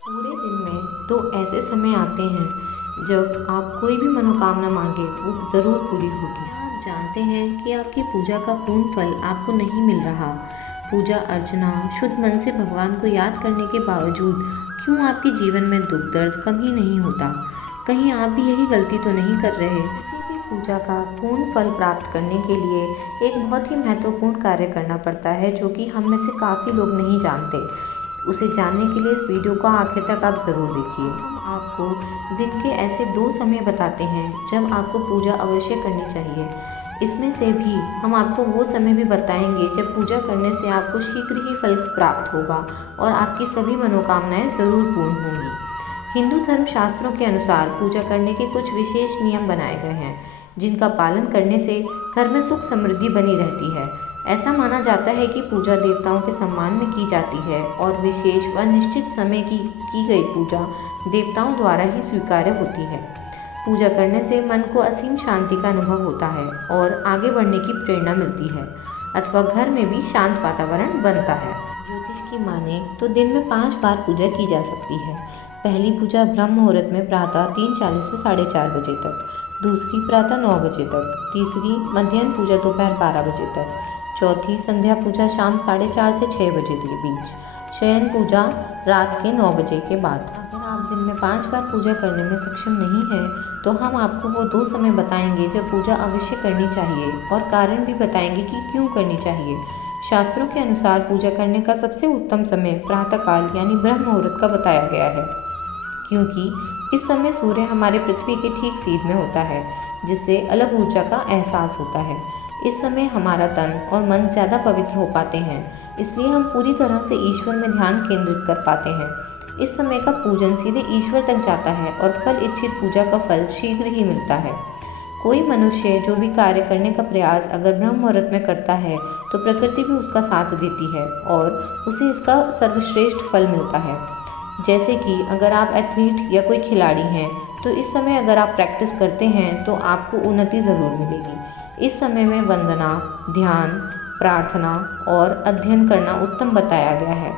पूरे दिन में तो ऐसे समय आते हैं जब आप कोई भी मनोकामना मांगे वो ज़रूर पूरी होगी। आप जानते हैं कि आपकी पूजा का पूर्ण फल आपको नहीं मिल रहा। पूजा अर्चना शुद्ध मन से भगवान को याद करने के बावजूद क्यों आपके जीवन में दुख दर्द कम ही नहीं होता? कहीं आप भी यही गलती तो नहीं कर रहे? किसी भी पूजा का पूर्ण फल प्राप्त करने के लिए एक बहुत ही महत्वपूर्ण कार्य करना पड़ता है जो कि हम में से काफ़ी लोग नहीं जानते। उसे जानने के लिए इस वीडियो को आखिर तक आप ज़रूर देखिए। हम आपको दिन के ऐसे 2 समय बताते हैं जब आपको पूजा अवश्य करनी चाहिए। इसमें से भी हम आपको वो समय भी बताएंगे जब पूजा करने से आपको शीघ्र ही फल प्राप्त होगा और आपकी सभी मनोकामनाएं ज़रूर पूर्ण होंगी। हिंदू धर्म शास्त्रों के अनुसार पूजा करने के कुछ विशेष नियम बनाए गए हैं जिनका पालन करने से घर में सुख समृद्धि बनी रहती है। ऐसा माना जाता है कि पूजा देवताओं के सम्मान में की जाती है और विशेष व निश्चित समय की गई पूजा देवताओं द्वारा ही स्वीकार्य होती है। पूजा करने से मन को असीम शांति का अनुभव होता है और आगे बढ़ने की प्रेरणा मिलती है अथवा घर में भी शांत वातावरण बनता है। ज्योतिष की माने तो दिन में 5 बार पूजा की जा सकती है। पहली पूजा ब्रह्म मुहूर्त में प्रातः 3:40 से 4:30 बजे तक, दूसरी प्रातः 9 बजे तक, तीसरी मध्याह्न पूजा दोपहर 12 बजे तक, चौथी संध्या पूजा शाम 4:30 से 6 बजे के बीच, शयन पूजा रात के 9 बजे के बाद। अगर आप दिन में 5 बार पूजा करने में सक्षम नहीं हैं तो हम आपको वो 2 समय बताएंगे जब पूजा अवश्य करनी चाहिए और कारण भी बताएंगे कि क्यों करनी चाहिए। शास्त्रों के अनुसार पूजा करने का सबसे उत्तम समय प्रातःकाल यानी ब्रह्म मुहूर्त का बताया गया है, क्योंकि इस समय सूर्य हमारे पृथ्वी के ठीक सीध में होता है जिससे अलग ऊर्जा का एहसास होता है। इस समय हमारा तन और मन ज़्यादा पवित्र हो पाते हैं, इसलिए हम पूरी तरह से ईश्वर में ध्यान केंद्रित कर पाते हैं। इस समय का पूजन सीधे ईश्वर तक जाता है और फल इच्छित पूजा का फल शीघ्र ही मिलता है। कोई मनुष्य जो भी कार्य करने का प्रयास अगर ब्रह्म मुहूर्त में करता है तो प्रकृति भी उसका साथ देती है और उसे इसका सर्वश्रेष्ठ फल मिलता है। जैसे कि अगर आप एथलीट या कोई खिलाड़ी हैं तो इस समय अगर आप प्रैक्टिस करते हैं तो आपको उन्नति ज़रूर मिलेगी। इस समय में वंदना, ध्यान, प्रार्थना और अध्ययन करना उत्तम बताया गया है।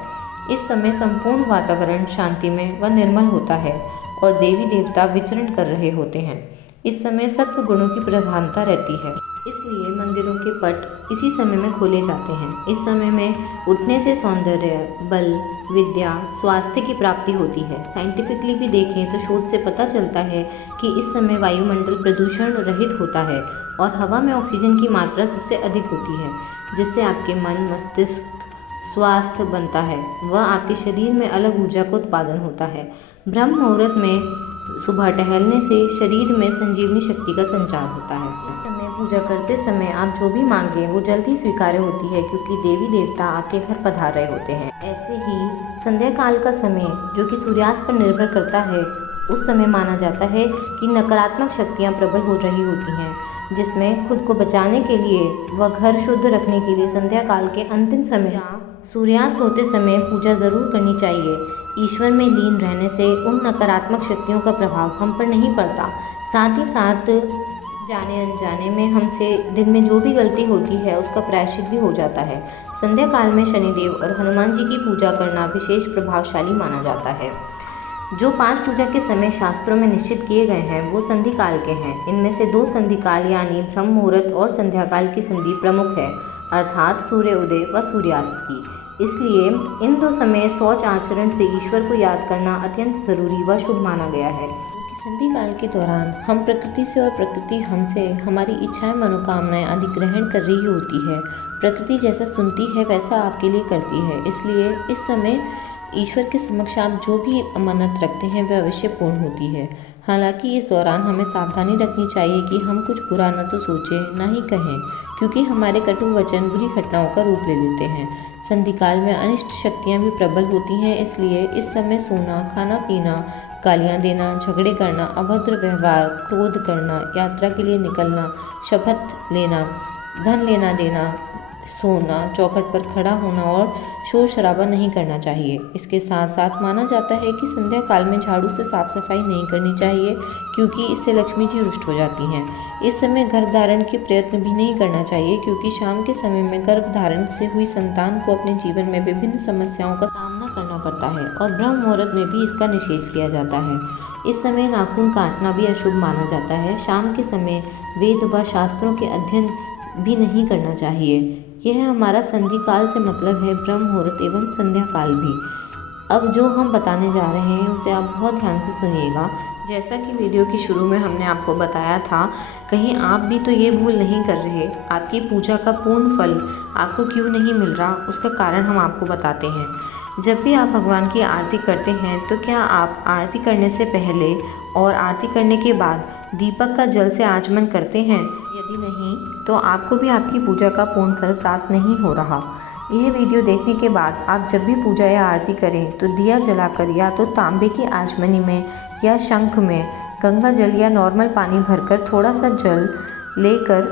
इस समय संपूर्ण वातावरण शांतिमय व निर्मल होता है और देवी देवता विचरण कर रहे होते हैं। इस समय सत्व गुणों की प्रधानता रहती है, इसलिए मंदिरों के पट इसी समय में खोले जाते हैं। इस समय में उठने से सौंदर्य, बल, विद्या, स्वास्थ्य की प्राप्ति होती है। साइंटिफिकली भी देखें तो शोध से पता चलता है कि इस समय वायुमंडल प्रदूषण रहित होता है और हवा में ऑक्सीजन की मात्रा सबसे अधिक होती है, जिससे आपके मन, मस्तिष्क स्वास्थ्य बनता है व आपके शरीर में अलग ऊर्जा का उत्पादन होता है। ब्रह्म मुहूर्त में सुबह टहलने से शरीर में संजीवनी शक्ति का संचार होता है। इस समय पूजा करते समय आप जो भी मांगें वो जल्दी स्वीकार्य होती है, क्योंकि देवी देवता आपके घर पधार रहे होते हैं। ऐसे ही संध्या काल का समय जो कि सूर्यास्त पर निर्भर करता है, उस समय माना जाता है कि नकारात्मक शक्तियाँ प्रबल हो रही होती हैं, जिसमें खुद को बचाने के लिए व घर शुद्ध रखने के लिए संध्या काल के अंतिम समय सूर्यास्त होते समय पूजा ज़रूर करनी चाहिए। ईश्वर में लीन रहने से उन नकारात्मक शक्तियों का प्रभाव हम पर नहीं पड़ता। साथ ही साथ जाने अनजाने में हमसे दिन में जो भी गलती होती है उसका प्रायश्चित भी हो जाता है। संध्या काल में शनिदेव और हनुमान जी की पूजा करना विशेष प्रभावशाली माना जाता है। जो 5 पूजा के समय शास्त्रों में निश्चित किए गए हैं वो संधि काल के हैं। इनमें से 2 संधि काल यानी ब्रह्म मुहूर्त और संध्या काल की संधि प्रमुख है, अर्थात सूर्य उदय व सूर्यास्त की। इसलिए इन 2 समय शौच आचरण से ईश्वर को याद करना अत्यंत ज़रूरी व शुभ माना गया है। संधि काल के दौरान हम प्रकृति से और प्रकृति हमसे हमारी इच्छाएं, मनोकामनाएं आदि ग्रहण कर रही होती है। प्रकृति जैसा सुनती है वैसा आपके लिए करती है, इसलिए इस समय ईश्वर के समक्ष आप जो भी मन्नत रखते हैं वह अवश्य पूर्ण होती है। हालांकि इस दौरान हमें सावधानी रखनी चाहिए कि हम कुछ बुरा न तो सोचें न ही कहें, क्योंकि हमारे कटु वचन बुरी घटनाओं का रूप ले लेते हैं। संधि काल में अनिष्ट शक्तियाँ भी प्रबल होती हैं, इसलिए इस समय सोना, खाना पीना, गालियाँ देना, झगड़े करना, अभद्र व्यवहार, क्रोध करना, यात्रा के लिए निकलना, शपथ लेना, धन लेना देना, सोना, चौखट पर खड़ा होना और शोर शराबा नहीं करना चाहिए। इसके साथ साथ माना जाता है कि संध्या काल में झाड़ू से साफ सफाई नहीं करनी चाहिए, क्योंकि इससे लक्ष्मी जी रुष्ट हो जाती हैं। इस समय गर्भ धारण के प्रयत्न भी नहीं करना चाहिए, क्योंकि शाम के समय में गर्भ धारण से हुई संतान को अपने जीवन में विभिन्न समस्याओं का सामना करना पड़ता है और ब्रह्म मुहूर्त में भी इसका निषेध किया जाता है। इस समय नाखून काटना भी अशुभ माना जाता है। शाम के समय वेद व शास्त्रों के अध्ययन भी नहीं करना चाहिए। यह हमारा संधि काल से मतलब है ब्रह्म मुहूर्त एवं संध्या काल भी। अब जो हम बताने जा रहे हैं उसे आप बहुत ध्यान से सुनिएगा। जैसा कि वीडियो की शुरू में हमने आपको बताया था, कहीं आप भी तो ये भूल नहीं कर रहे। आपकी पूजा का पूर्ण फल आपको क्यों नहीं मिल रहा, उसका कारण हम आपको बताते हैं। जब भी आप भगवान की आरती करते हैं तो क्या आप आरती करने से पहले और आरती करने के बाद दीपक का जल से आचमन करते हैं? यदि नहीं तो आपको भी आपकी पूजा का पूर्ण फल प्राप्त नहीं हो रहा। यह वीडियो देखने के बाद आप जब भी पूजा या आरती करें तो दिया जलाकर या तो तांबे की आचमनी में या शंख में गंगा जल या नॉर्मल पानी भरकर थोड़ा सा जल लेकर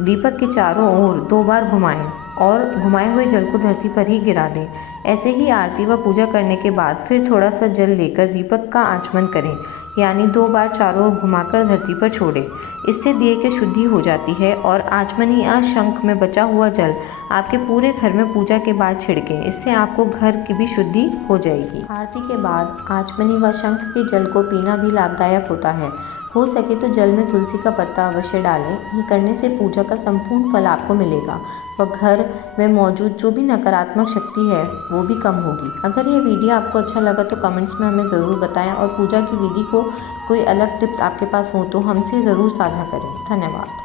दीपक के चारों ओर 2 बार घुमाएं और घुमाए हुए जल को धरती पर ही गिरा दें। ऐसे ही आरती व पूजा करने के बाद फिर थोड़ा सा जल लेकर दीपक का आचमन करें, यानी 2 बार चारों ओर घुमाकर धरती पर छोड़ें। इससे दिए की शुद्धि हो जाती है और आचमनी या शंख में बचा हुआ जल आपके पूरे घर में पूजा के बाद छिड़कें। इससे आपको घर की भी शुद्धि हो जाएगी। आरती के बाद आचमनी व शंख के जल को पीना भी लाभदायक होता है। हो सके तो जल में तुलसी का पत्ता अवश्य डालें। ये करने से पूजा का संपूर्ण फल आपको मिलेगा व घर में मौजूद जो भी नकारात्मक शक्ति है वो भी कम होगी। अगर ये वीडियो आपको अच्छा लगा तो कमेंट्स में हमें ज़रूर बताएं और पूजा की विधि को कोई अलग टिप्स आपके पास हो तो हमसे ज़रूर साझा करें। धन्यवाद।